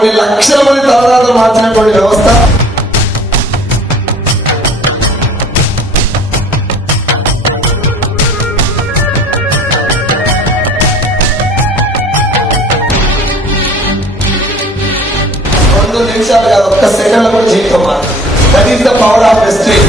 కొన్ని లక్షల మంది తలరాతలు మార్చినటువంటి వ్యవస్థ. రెండు నిమిషాలు కాదు, ఒక్క సెకండ్ల కూడా జీవితం. That is the power of history.